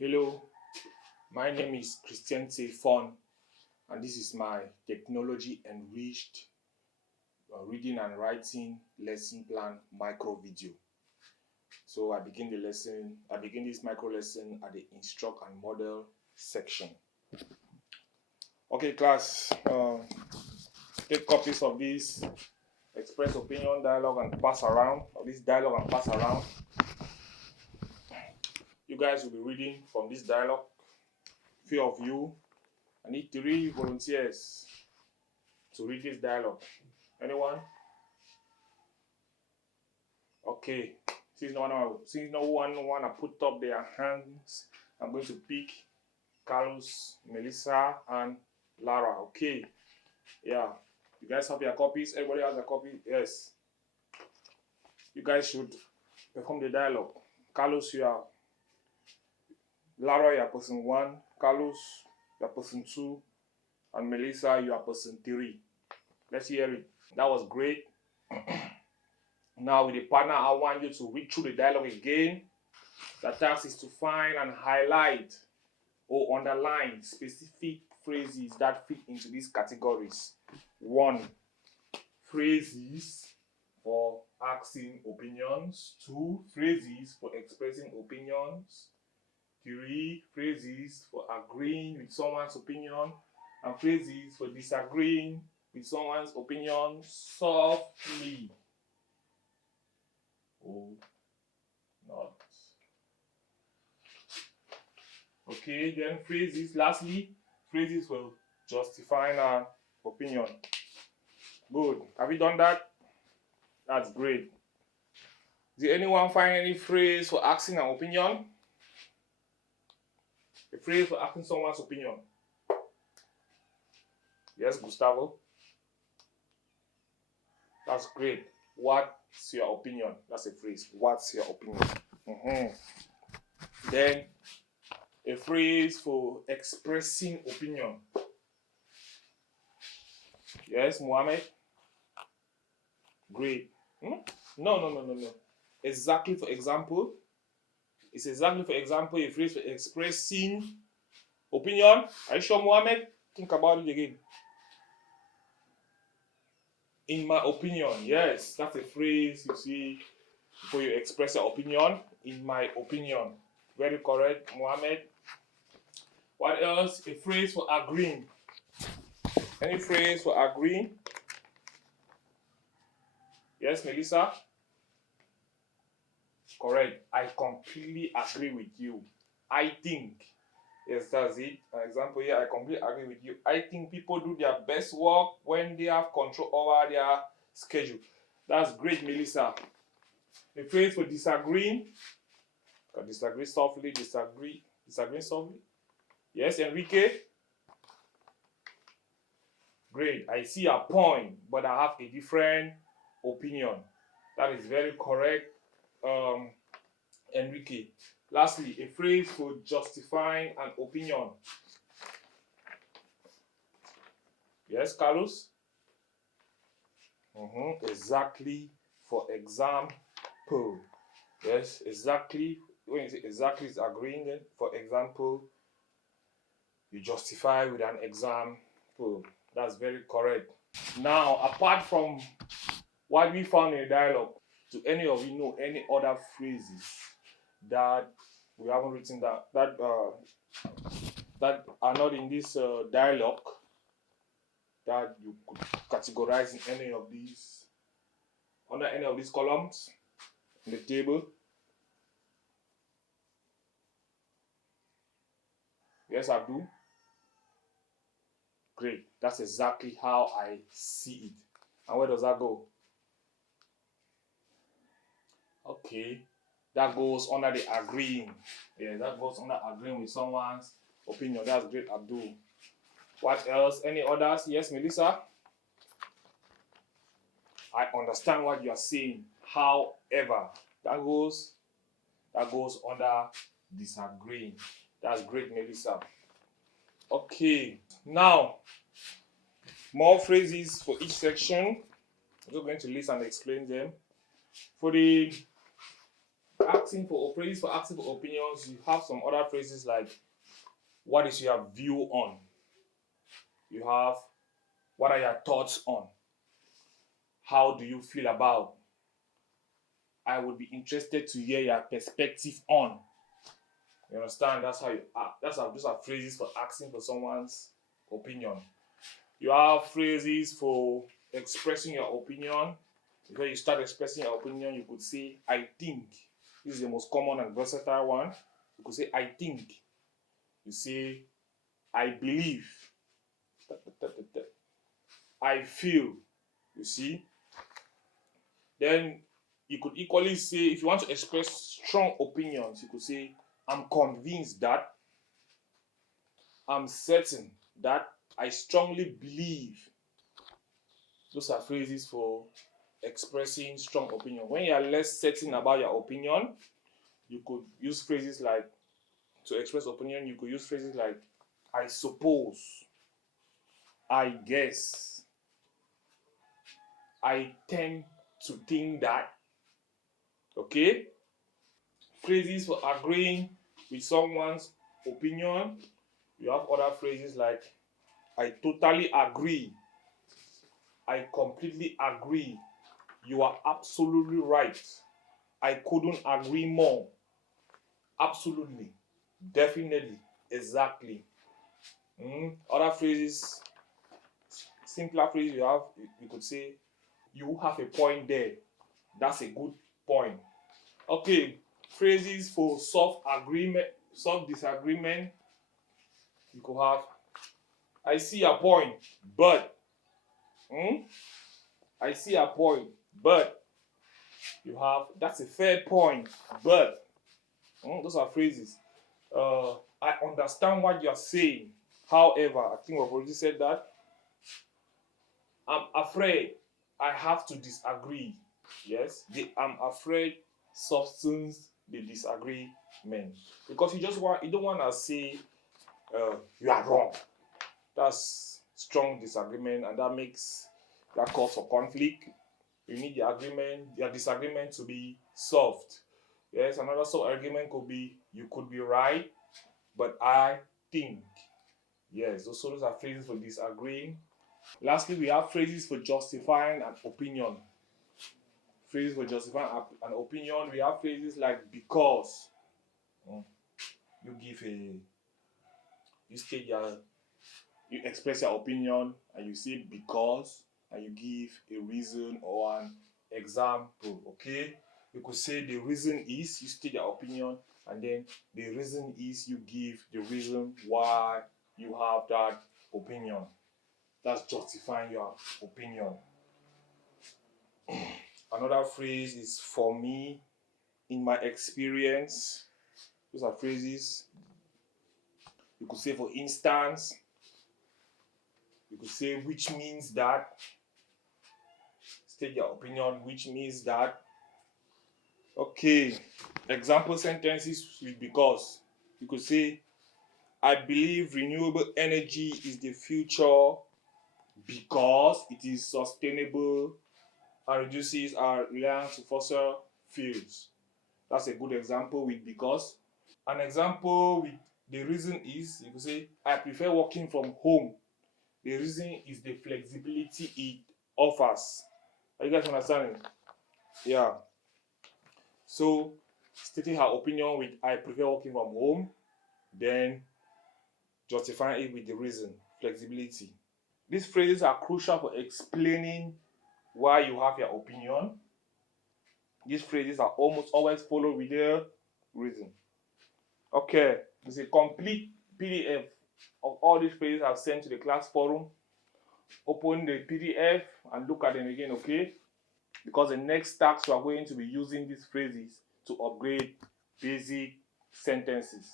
Hello, my name is Christian Fon, and this is my technology enriched reading and writing lesson plan micro video. So I begin this micro lesson at the instruct and model section. Okay, class, take copies of this express opinion dialogue and pass around, You guys will be reading from this dialogue. Few of you, I need 3 volunteers to read this dialogue. Anyone? Okay. Since no one wanna put up their hands, I'm going to pick Carlos, Melissa, and Lara. Okay. Yeah. You guys have your copies? Everybody has a copy? Yes. You guys should perform the dialogue. Carlos, you are Lara, you are person 1. Carlos, you are person 2. And Melissa, you are person 3. Let's hear it. That was great. Now with the partner, I want you to read through the dialogue again. The task is to find and highlight or underline specific phrases that fit into these categories. 1. Phrases for asking opinions. 2. Phrases for expressing opinions. 3. Phrases for agreeing with someone's opinion. And phrases for disagreeing with someone's opinion softly. Oh, not. Okay, then phrases. Lastly, phrases for justifying an opinion. Good. Have you done that? That's great. Did anyone find any phrase for asking an opinion? A phrase for asking someone's opinion. Yes, Gustavo. That's great. What's your opinion? That's a phrase. What's your opinion? Then a phrase for expressing opinion. Yes, Mohammed. Great. No. Exactly for example. It's exactly for example a phrase for expressing opinion. Are you sure, Mohammed? Think about it again. In my opinion, yes, that's a phrase you see before you express your opinion. In my opinion. Very correct, Mohammed. What else? A phrase for agreeing. Any phrase for agreeing? Yes, Melissa? Correct. I completely agree with you. I think. Yes, that's it. An example here, I completely agree with you. I think people do their best work when they have control over their schedule. That's great, Melissa. A phrase for disagreeing. Can disagree softly, disagreeing softly. Yes, Enrique. Great. I see a point, but I have a different opinion. That is very correct, Enrique. Lastly, a phrase for justifying an opinion. Yes, Carlos? Exactly for example. Yes, exactly. When you say exactly is agreeing, then for example, you justify with an example. That's very correct. Now, apart from what we found in the dialogue, do any of you know any other phrases that we haven't written that are not in this dialogue that you could categorize in any of these under any of these columns in the table? Yes, I do. Great. That's exactly how I see it. And where does that go? Okay. That goes under the agreeing. Yeah, that goes under agreeing with someone's opinion. That's great, Abdul. What else? Any others? Yes, Melissa? I understand what you are saying. However, that goes under disagreeing. That's great, Melissa. Okay. Now, more phrases for each section. I'm just going to list and explain them. For the phrases for asking for opinions, you have some other phrases like, what is your view on? You have, what are your thoughts on? How do you feel about? I would be interested to hear your perspective on. You understand? That's how you act. Those are phrases for asking for someone's opinion. You have phrases for expressing your opinion. Before you start expressing your opinion, you could say, I think. This is the most common and versatile one. You could say, I think. You say, I believe. I feel. You see? Then you could equally say, if you want to express strong opinions, you could say, I'm convinced that, I'm certain that, I strongly believe. Those are phrases for expressing strong opinion. When you are less certain about your opinion, you could use phrases like, to express opinion, you could use phrases like, I suppose, I guess, I tend to think that. Okay? Phrases for agreeing with someone's opinion. You have other phrases like, I totally agree, I completely agree, you are absolutely right, I couldn't agree more, absolutely, definitely, exactly. Other phrases, simpler phrases you have, you could say, you have a point there, that's a good point. Okay, phrases for soft disagreement, you could have, I see your point, but I see your point, but you have, that's a fair point, but those are phrases. I understand what you're saying. However, I think we've already said that. I'm afraid I have to disagree. Yes, I'm afraid softens the disagreement, because you don't want to say you are wrong. That's strong disagreement, and that calls for conflict. You need your disagreement to be solved. Yes, another sort of argument could be, you could be right, but I think. Yes, those are phrases for disagreeing. Lastly, we have phrases for justifying an opinion. Phrases for justifying an opinion. We have phrases like, because. You give a, you state you express your opinion and you say because, and you give a reason or an example. Okay, you could say the reason is, you state your opinion, and then the reason is, you give the reason why you have that opinion. That's justifying your opinion. Another phrase is, for me, in my experience. Those are phrases. You could say, for instance. You could say, which means that. State your opinion, which means that. Okay, example sentences with because. You could say, I believe renewable energy is the future because it is sustainable and reduces our reliance to fossil fuels. That's a good example with because. An example with the reason is, you could say, I prefer working from home. The reason is the flexibility it offers. Are you guys understanding? Yeah. So, stating her opinion with, I prefer working from home, then justifying it with the reason, flexibility. These phrases are crucial for explaining why you have your opinion. These phrases are almost always followed with their reason. Okay, it's a complete PDF of all these phrases I've sent to the class forum. Open the PDF and look at them again, okay? Because the next task we are going to be using these phrases to upgrade basic sentences.